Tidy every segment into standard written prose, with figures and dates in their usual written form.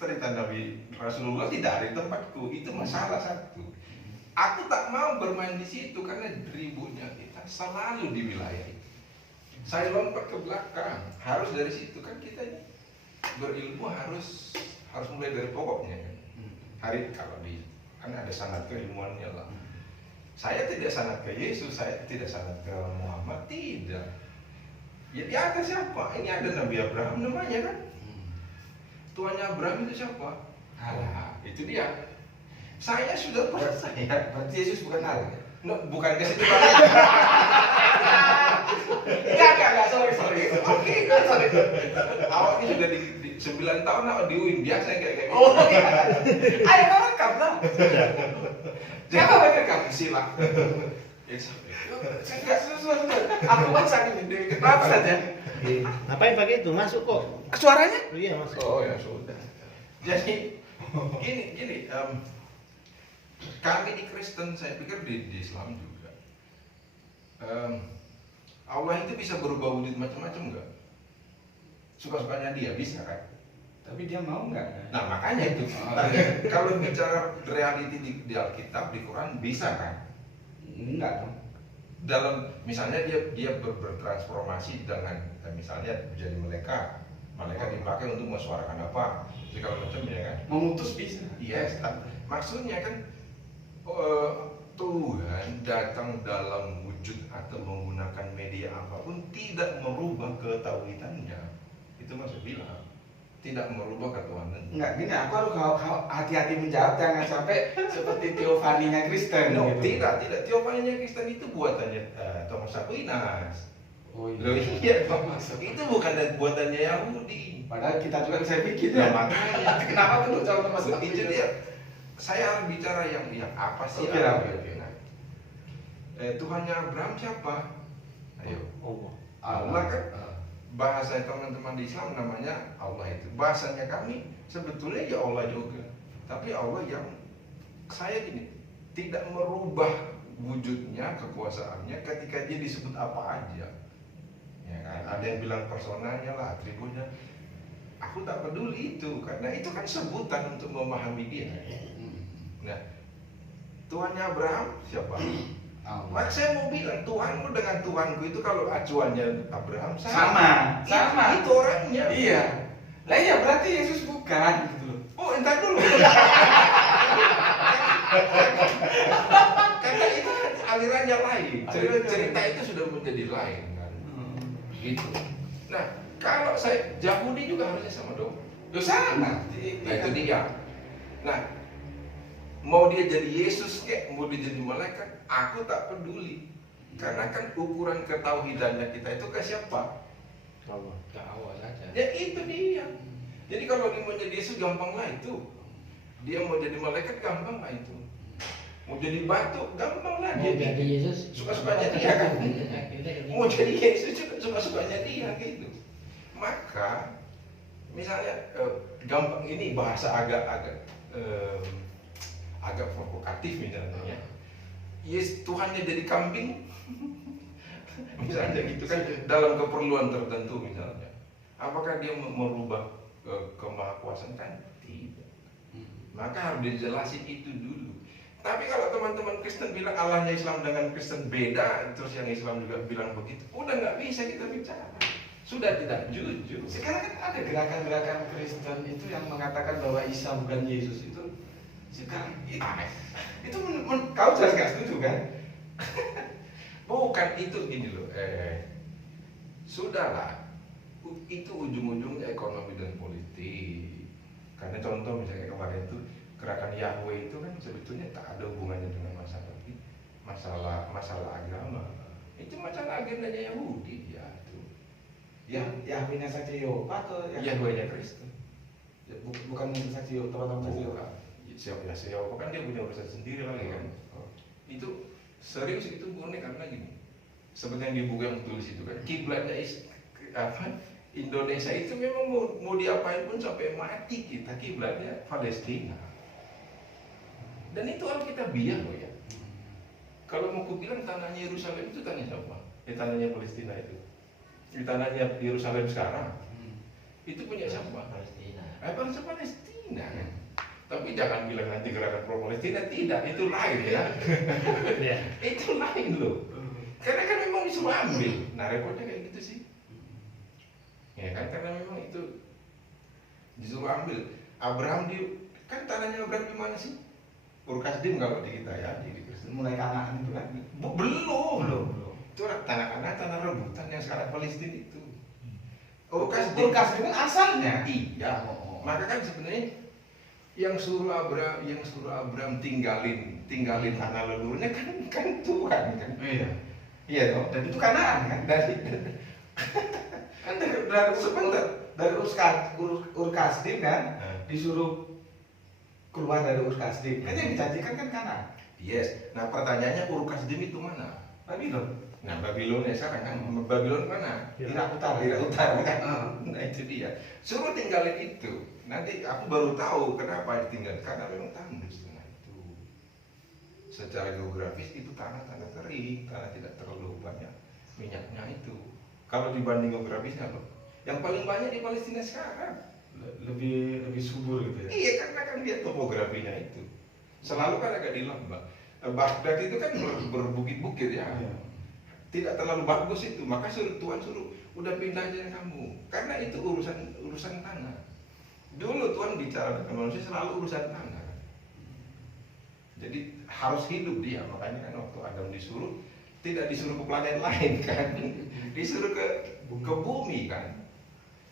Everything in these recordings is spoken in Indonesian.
cerita Nabi Rasulullah tidak ada di tempatku. Itu masalah satu. Aku tak mau bermain di situ karena ributnya kita selalu di wilayah itu. Saya lompat ke belakang, harus dari situ kan kita ini berilmu harus mulai dari pokoknya kan. Hari kalau di kan ada sanad keilmuannya lah. Saya tidak sanad ke Yesus, saya tidak sanad ke Muhammad, tidak. Ya di atas siapa? Ini ada Nabi Abraham namanya kan. Tuannya Abraham itu siapa? Allah. Itu dia. Saya sudah percaya. Berarti Yesus bukan Allah. No, bukan ke situ lagi. Enggak, sorry. Oke, sorry. Awak ini sudah di 9 tahun awak di UIN biasa kayak gitu. Oh iya. Ayo kau rekam lah. Siapa rekam? Sila. Enggak sesuatu. Aku baca ini. Kenapa saja? Ngapain pakai itu? Masuk kok. Suaranya? Oh, iya masuk. Oh ya sudah. Jadi gini, kami di Kristen, saya pikir di Islam juga, Allah itu bisa berubah wujud macam-macam nggak? Suka-sukanya dia bisa kan? Tapi dia mau nggak? Nah makanya itu. Kalau bicara reality di Alkitab, di Quran bisa kan? Enggak dong. Dalam misalnya dia bertransformasi dengan misalnya menjadi malaikat dipakai untuk mensuarakan apa segala macam ya kan? Mengutus bisa. Yes, maksudnya kan Tuhan datang dalam wujud atau menggunakan media apapun tidak merubah ketauhidannya. Itu maksud bilang tidak merubah ketuhanan. Enggak gini, aku harus hati-hati menjawab, jangan sampai seperti teofaninya Kristen. No, gitu. tidak. Teofaninya Kristen itu buatannya Thomas Aquinas. Oh Loh iya. iya, itu bukan buatannya Yahudi. Padahal kita juga bisa bikin Nah, ya. makanya Kenapa tuh contoh Mas itu Aquinas? dia. Saya harus bicara yang apa sih? Oke. Nah, Tuhannya Abraham siapa? Ayo. Allah kan. Bahasa teman-teman di Islam namanya Allah itu. Bahasanya kami sebetulnya ya Allah juga. Tapi Allah yang saya gini, tidak merubah wujudnya, kekuasaannya ketika dia disebut apa aja. Ya kan? Ada yang bilang personanya lah, atributnya. Aku tak peduli itu karena itu kan sebutan untuk memahami dia. Nah, Tuhannya Abraham siapa? Maka saya mau bilang Tuhanmu dengan Tuhanku itu kalau acuannya Abraham Sama. Itu orangnya. Iya. Lah iya berarti Yesus bukan gitu loh. Oh, entar dulu. Karena itu kan alirannya lain. Cerita itu sudah menjadi lain kan. Gitu. Nah, kalau saya Yahudi juga harusnya sama dong. Loh sama. Nah, itu dia. Nah, mau dia jadi Yesus kek, mau dia jadi malaikat, aku tak peduli. Karena kan ukuran ketauhidannya kita itu ke siapa? Allah. Ke awal saja. Ya itu dia. Jadi kalau dia mau jadi Yesus gampang lah itu. Dia mau jadi malaikat gampang lah itu. Mau jadi batu gampang lah Mau dia. jadi Yesus Suka-sukanya dia kan. Mau jadi Yesus juga suka-sukanya dia gitu. Maka misalnya gampang ini bahasa agak provokatif misalnya ya. Yes, Tuhannya jadi kambing. Misalnya gitu kan dalam keperluan tertentu misalnya. Apakah dia merubah kemahakuasaan kan? Tidak. Maka harus dijelasin itu dulu. Tapi kalau teman-teman Kristen bilang Allahnya Islam dengan Kristen beda, terus yang Islam juga bilang begitu, udah nggak bisa kita bicara. Sudah tidak jujur. Sekarang kan ada gerakan-gerakan Kristen itu yang mengatakan bahwa Isa bukan Yesus itu. Sekarang itu kau jelas gak setuju kan? Bukan itu gini loh. Sudahlah. Itu ujung-ujungnya ekonomi dan politik. Karena contoh misalnya kemarin itu gerakan Yahweh itu kan sebetulnya tak ada hubungannya dengan masalah agama. Itu masalah agendanya Yahudi ya tuh. Yahwehnya saja Yehova atau Yahwehnya Kristen. Ya, bukan saja teman-teman saja Yehova. Siapa kan dia punya urusan sendiri lagi kan. Itu serius itu unik karena gini. Seperti yang di buku yang tulis itu kan kiblatnya Indonesia itu memang mau diapain pun sampai mati kita kiblatnya Palestina. Dan itu Alkitabiah loh ya. Kalau mau ku bilang tanahnya Yerusalem itu tanah siapa? Tanahnya Palestina itu. Tanahnya Yerusalem sekarang. Itu punya siapa? Palestina. Bangsa Palestina Tapi jangan bilang nanti gerakan pro Palestina, tidak, itu lain ya. Ya. Itu lain loh. Karena kan memang disuruh ambil. Nah repotnya kayak gitu sih. Ya kan karena memang itu disuruh ambil. Abraham kan tanahnya Abraham di mana sih? Ur Kasdim kalau di kita ya di Kristen. Mulai Kanaan itu kan. Belum. Itu tanah Kanaan, tanah rebutan yang sekarang Palestina itu. Ur Kasdim kan asalnya. Iya. Maka kan sebenarnya yang suruh Abraham tinggalin tanah leluhurnya kan Tuhan kan. Iya. Iya toh. Dan itu Kanaan kan. Dari sebentar. Dari Ur Kasdim kan disuruh keluar dari Ur Kasdim. Kan yang dijanjikan kan Kanaan. Yes. Nah pertanyaannya Ur Kasdim itu mana? Babilon. Nah Babylon ya sekarang kan Babylon mana? Irak Utara. Irak Utara kan. Nah itu dia. Suruh tinggalin itu. Nanti aku baru tahu kenapa ditinggal. Karena memang tandus tanah itu. Secara geografis itu tanah kering, tanah tidak terlalu banyak minyaknya itu. Kalau dibanding geografisnya loh, yang paling banyak di Palestina sekarang. Lebih subur gitu ya. Iya karena kan dia topografinya itu. Selalu kan agak di lembah. Baghdad itu kan berbukit-bukit ya. Iya. Tidak terlalu bagus itu, maka Tuhan suruh udah pindah aja kamu. Karena itu urusan tanah. Dulu Tuhan bicara dengan manusia selalu urusan tanah. Jadi harus hidup dia, makanya kan waktu Adam disuruh tidak disuruh ke planet lain kan, disuruh ke bumi kan.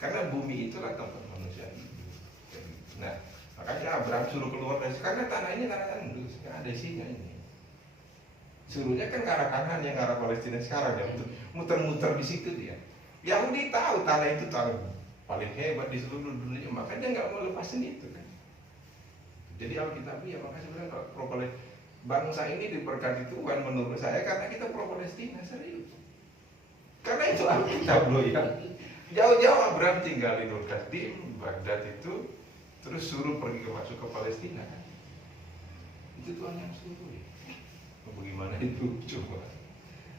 Karena bumi itulah tempat manusia hidup. Nah, makanya Abraham suruh keluar dari karena tanah ini tanah tandus, nggak ada isinya ini. Suruhnya kan ke arah kanan yang ke arah Palestina sekarang ya, muter-muter di situ dia. Yahudi tahu tanah itu tanah paling hebat di seluruh dunia, maka dia nggak mau lepasin itu kan. Jadi Alkitab ya maka sebenarnya pro bangsa ini diberkati Tuhan menurut saya karena kita pro Palestina serius. Karena itu Alkitab loh ya. Jauh-jauh Abraham tinggalin Ur Kasdim, Baghdad itu, terus suruh pergi masuk ke Palestina kan. Itu Tuhan yang suruh ya. Bagaimana itu coba?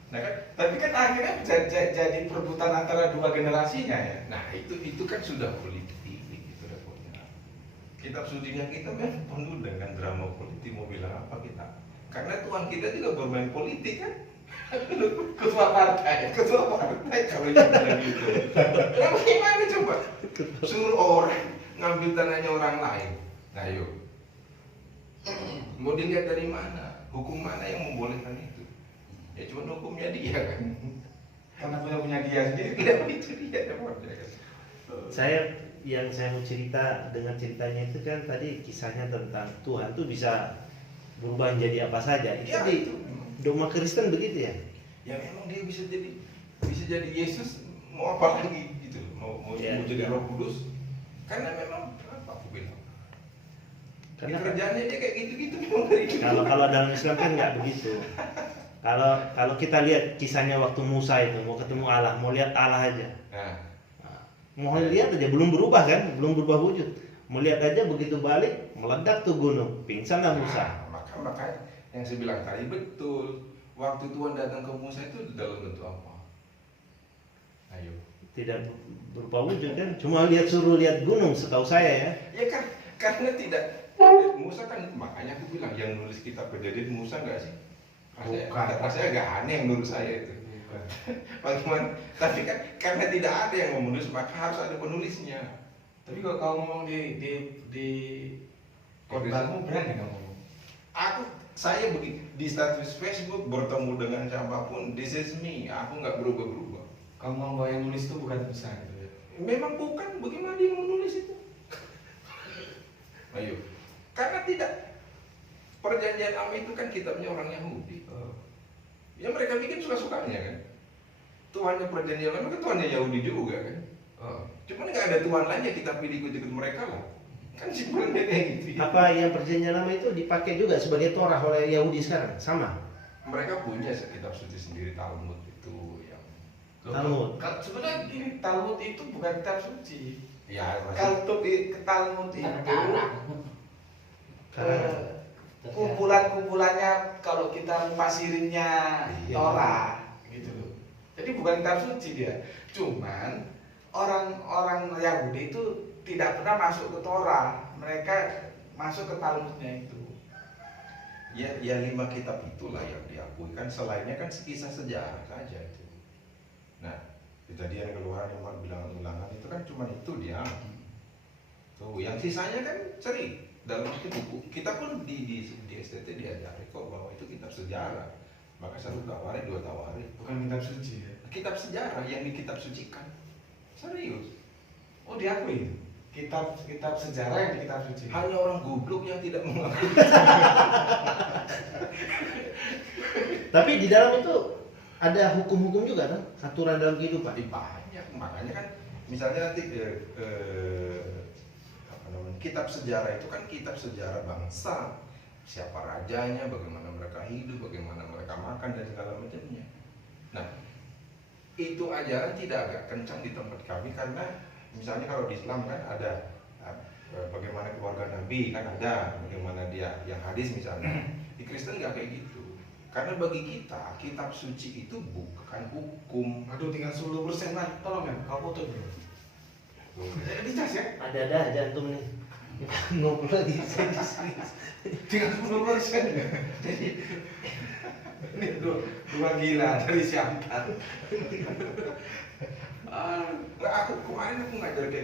Nah kan, tapi kan akhirnya jadi perebutan antara dua generasinya ya. Nah itu kan sudah politik itu repotnya. Kitab sucinya kita memang penuh dengan drama politik. Mau bilang apa kita? Karena Tuhan kita juga bermain politik kan. Ketua partai Kalau bilang gitu. Nah bagaimana coba? Suruh orang ngambil tanahnya orang lain. Nah yuk. Mau dilihat dari mana? Hukum mana yang membolehkan itu? Ya cuma hukumnya dia kan. Karena punya dia sendiri. Ya itu dia kan. Yang saya mau cerita dengan ceritanya itu kan tadi kisahnya tentang Tuhan tuh bisa berubah menjadi apa saja. Itu Ya, di itu. dogma Kristen begitu ya? Ya memang dia bisa jadi Yesus mau apa lagi gitu. Mau jadi Roh Kudus. Karena memang apa aku bilang? Karena kerjaannya dia kayak gitu-gitu memang dari dulu. kalau dalam Islam kan nggak begitu. Kalau kita lihat kisahnya waktu Musa itu mau ketemu Allah, mau lihat Allah aja. Nah, Mau lihat aja belum berubah kan, belum berubah wujud. Mau lihat aja begitu balik meledak tuh gunung, pingsanlah Musa. Maka yang saya bilang tadi betul. Waktu Tuhan datang ke Musa itu dalam bentuk apa? Ayo. Tidak berupa wujud kan, cuma suruh lihat gunung setahu saya ya. Ya kan, karena tidak. Musa kan makanya aku bilang yang nulis kitab Kejadian Musa enggak sih? Rasanya agak aneh menurut saya itu. Bagaimana? Tapi kan karena tidak ada yang menulis maka harus ada penulisnya. Tapi kalau kau ngomong di khotbahmu berani kamu ngomong. Saya begitu di status Facebook bertemu dengan siapapun, this is me. Aku nggak berubah-berubah. Kau ngomong bahwa yang nulis itu bukan Musa gitu ya. Memang bukan, bagaimana dia mau nulis itu? Ayo, karena tidak. Perjanjian Lama itu kan kitabnya orang Yahudi. Ya mereka bikin suka-sukanya kan. Tuhannya perjanjian Lama kan Tuhannya Yahudi juga kan. Cuman nggak ada Tuhan lain yang kita pilih ikut mereka lah. Kan simpelnya kayak gitu. Apa yang perjanjian lama itu dipakai juga sebagai Torah oleh Yahudi sekarang? Sama? Mereka punya kitab suci sendiri, Talmud itu yang. Talmud. Sebenarnya gini, Talmud itu bukan kitab suci. Ya, Talmud itu Karena kumpulan-kumpulannya kalau kita mufasirinnya Iya. Torah gitu loh. Jadi bukan kitab suci dia. Cuman orang-orang Yahudi itu tidak pernah masuk ke Torah. Mereka masuk ke Talmudnya itu. Ya 5 kitab itulah yang diakui kan, selainnya kan kisah sejarah saja itu. Nah, Kejadian, Keluaran, Umat, Bilangan, Ulangan itu kan cuma itu dia. Tuh, yang sisanya kan sering dalam itu buku. Kita pun di STT diajari kok bahwa itu kitab sejarah. Maka 1 Tawarik, 2 Tawarik. Bukan kitab suci ya. Kitab sejarah yang dikitab sucikan. Serius. Oh, diakui. Kitab sejarah yang di kitab suci. Hanya orang goblok yang tidak mengakui. Tapi di dalam itu ada hukum-hukum juga kan, aturan dalam kehidupan. Banyak, makanya kan misalnya nanti kitab sejarah itu kan kitab sejarah bangsa, siapa rajanya, bagaimana mereka hidup, bagaimana mereka makan dan segala macamnya. Nah, itu ajaran tidak agak kencang di tempat kami karena misalnya kalau di Islam kan ada bagaimana keluarga Nabi kan ada, bagaimana dia yang hadis misalnya. Di Kristen nggak kayak gitu. Karena bagi kita, kitab suci itu bukan hukum. Aduh, tinggal 10% lah. Tolong ya, kau foto dulu. Bisa ya? Ada aja antum nih. Kita ngobrol lagi serius. Tinggal 10% ya. Ini dua gila dari Siantar. Aku kemarin aku ngajar kayak